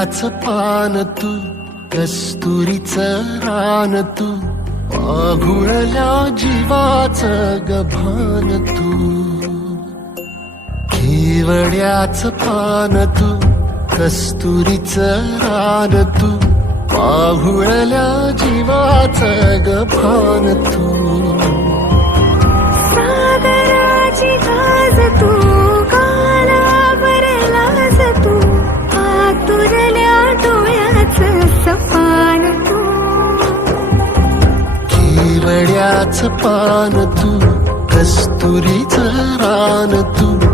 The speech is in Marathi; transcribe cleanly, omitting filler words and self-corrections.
केवड्याच पान तू, कस्तुरीचं रान तू, पाघुळल्या जीवाचं गभान तू. केवड्याच पान तू, कस्तुरीचं रान तू, पाहुळल्या जीवाचं गभान तू. सागराची गाज तू, कालावरलाज तू, आतुरल्या डोळ्याचं सपान तू. केवड्याच पान तू, कस्तुरीचं रान तू,